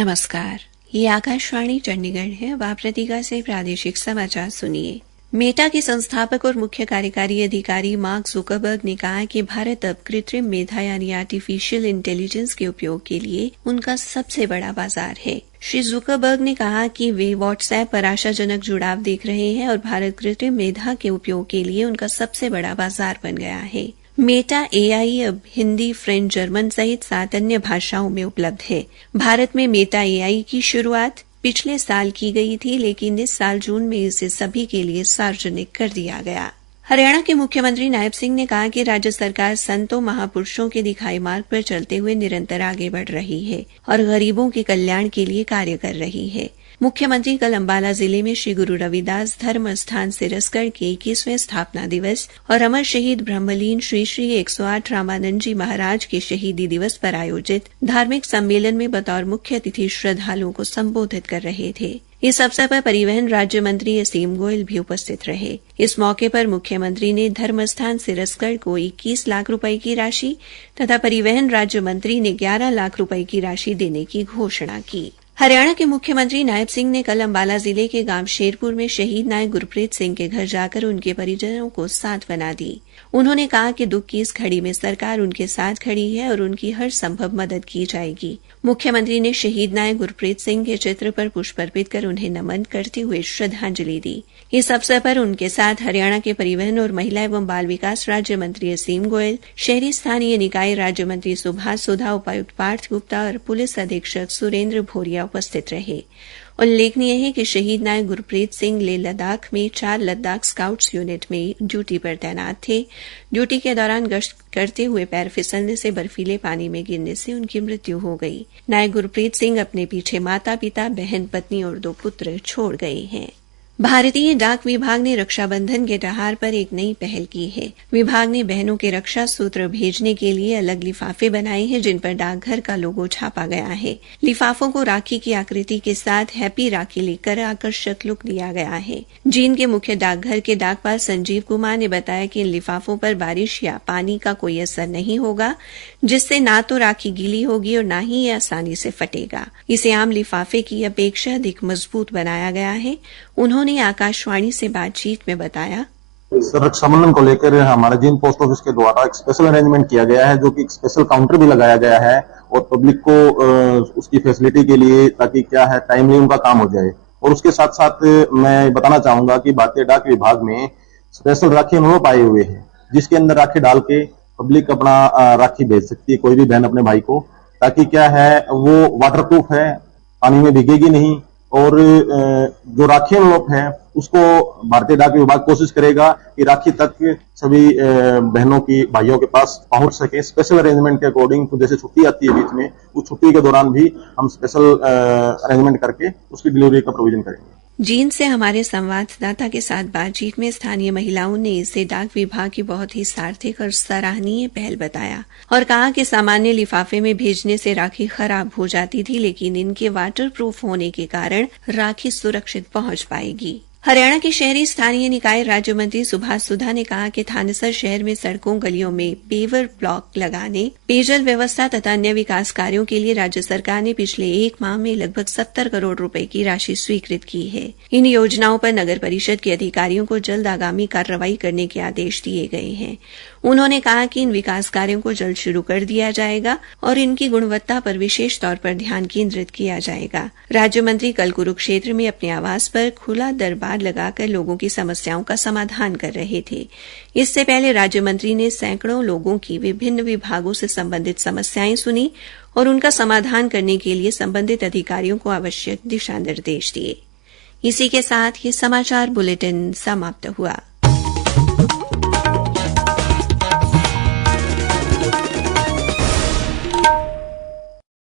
नमस्कार, ये आकाशवाणी चंडीगढ़ है। अब आप प्रतीका से प्रादेशिक समाचार सुनिए। मेटा के संस्थापक और मुख्य कार्यकारी अधिकारी मार्क जुकरबर्ग ने कहा कि भारत अब कृत्रिम मेधा यानी आर्टिफिशियल इंटेलिजेंस के उपयोग के लिए उनका सबसे बड़ा बाजार है। श्री जुकरबर्ग ने कहा कि वे व्हाट्सएप पर आशाजनक जुड़ाव देख रहे हैं और भारत कृत्रिम मेधा के उपयोग के लिए उनका सबसे बड़ा बाजार बन गया है। मेटा एआई अब हिंदी, फ्रेंच, जर्मन सहित 7 अन्य भाषाओं में उपलब्ध है। भारत में मेटा एआई की शुरुआत पिछले साल की गई थी, लेकिन इस साल जून में इसे सभी के लिए सार्वजनिक कर दिया गया। हरियाणा के मुख्यमंत्री नायब सिंह ने कहा कि राज्य सरकार संतों महापुरुषों के दिखाए मार्ग पर चलते हुए निरंतर आगे बढ़ रही है और गरीबों के कल्याण के लिए कार्य कर रही है। मुख्यमंत्री कल अम्बाला जिले में श्री गुरु रविदास धर्म स्थान सिरसगढ़ के 21वें स्थापना दिवस और अमर शहीद ब्रह्मलीन श्री श्री 108 रामानंद जी महाराज के शहीदी दिवस पर आयोजित धार्मिक सम्मेलन में बतौर मुख्य अतिथि श्रद्धालुओं को संबोधित कर रहे थे। इस अवसर पर परिवहन राज्य मंत्री असीम गोयल भी उपस्थित रहे। इस मौके पर मुख्यमंत्री ने धर्मस्थान सिरसगढ़ को 21 लाख रुपए की राशि तथा परिवहन राज्य मंत्री ने 11 लाख रुपए की राशि देने की घोषणा की। हरियाणा के मुख्यमंत्री नायब सिंह ने कल अम्बाला जिले के गांव शेरपुर में शहीद नायक गुरप्रीत सिंह के घर जाकर उनके परिजनों को सांत्वना दी। उन्होंने कहा कि दुख की इस घड़ी में सरकार उनके साथ खड़ी है और उनकी हर संभव मदद की जाएगी। मुख्यमंत्री ने शहीद नायक गुरप्रीत सिंह के चित्र पर पुष्प अर्पित कर उन्हें नमन करते हुए श्रद्धांजलि दी। इस अवसर पर उनके साथ हरियाणा के परिवहन और महिला एवं बाल विकास राज्य मंत्री असीम गोयल, शहरी स्थानीय निकाय राज्य मंत्री सुभाष सुधा, उपायुक्त पार्थ गुप्ता और पुलिस अधीक्षक सुरेंद्र भोरिया उपस्थित रहे। उल्लेखनीय है कि शहीद नायक गुरप्रीत सिंह लेह लद्दाख में 4 लद्दाख स्काउट्स यूनिट में ड्यूटी पर तैनात थे। ड्यूटी के दौरान गश्त करते हुए पैर फिसलने से बर्फीले पानी में गिरने से उनकी मृत्यु हो गई। नायक गुरप्रीत सिंह अपने पीछे माता पिता, बहन, पत्नी और 2 पुत्र छोड़ गए हैं। भारतीय डाक विभाग ने रक्षाबंधन के त्योहार पर एक नई पहल की है। विभाग ने बहनों के रक्षा सूत्र भेजने के लिए अलग लिफाफे बनाए हैं, जिन पर डाकघर का लोगो छापा गया है। लिफाफों को राखी की आकृति के साथ हैप्पी राखी लिखकर आकर्षक लुक दिया गया है। जींद के मुख्य डाकघर के डाकपाल संजीव कुमार ने बताया कि इन लिफाफों पर बारिश या पानी का कोई असर नहीं होगा, जिससे ना तो राखी गीली होगी और ना ही ये आसानी से फटेगा। इसे आम लिफाफे की अपेक्षा अधिक मजबूत बनाया गया है। उन्होंने आकाशवाणी से बातचीत में बताया, रक्षाबंधन को लेकर हमारे जींद पोस्ट ऑफिस के द्वारा एक स्पेशल अरेंजमेंट किया गया है, जो कि एक स्पेशल काउंटर भी लगाया गया है और पब्लिक को उसकी फैसिलिटी के लिए, ताकि क्या है टाइमली उनका काम हो जाए। और उसके साथ साथ मैं बताना चाहूंगा कि भारतीय डाक विभाग में स्पेशल राखी एनवलप आए हुए हैं, जिसके अंदर राखी डाल के पब्लिक अपना राखी भेज सकती है, कोई भी बहन अपने भाई को, ताकि क्या है वो वाटरप्रूफ है, पानी में भीगेगी नहीं। और जो राखी एनवलप है उसको भारतीय डाक विभाग कोशिश करेगा कि राखी तक सभी बहनों की, भाइयों के पास पहुंच सके। स्पेशल अरेंजमेंट के अकॉर्डिंग, तो जैसे छुट्टी आती है बीच में, उस छुट्टी के दौरान भी हम स्पेशल अरेंजमेंट करके उसकी डिलीवरी का प्रोविजन करेंगे। जींद से हमारे संवाददाता के साथ बातचीत में स्थानीय महिलाओं ने इसे डाक विभाग की बहुत ही सार्थक और सराहनीय पहल बताया और कहा कि सामान्य लिफाफे में भेजने से राखी खराब हो जाती थी, लेकिन इनके वाटरप्रूफ होने के कारण राखी सुरक्षित पहुंच पाएगी। हरियाणा के शहरी स्थानीय निकाय राज्य मंत्री सुभाष सुधा ने कहा कि थानेसर शहर में सड़कों, गलियों में पेवर ब्लॉक लगाने, पेयजल व्यवस्था तथा अन्य विकास कार्यों के लिए राज्य सरकार ने पिछले 1 माह में लगभग 70 करोड़ रुपए की राशि स्वीकृत की है। इन योजनाओं पर नगर परिषद के अधिकारियों को जल्द आगामी कार्रवाई करने के आदेश दिए गए हैं। उन्होंने कहा कि इन विकास कार्यों को जल्द शुरू कर दिया जाएगा और इनकी गुणवत्ता पर विशेष तौर पर ध्यान केंद्रित किया जाएगा। राज्य मंत्री कल कुरुक्षेत्र में अपने आवास पर खुला दरबार लगाकर लोगों की समस्याओं का समाधान कर रहे थे। इससे पहले राज्य मंत्री ने सैकड़ों लोगों की विभिन्न विभागों से संबंधित समस्याएं सुनी और उनका समाधान करने के लिए संबंधित अधिकारियों को आवश्यक दिशा निर्देश दिए। इसी के साथ ये समाचार बुलेटिन समाप्त हुआ।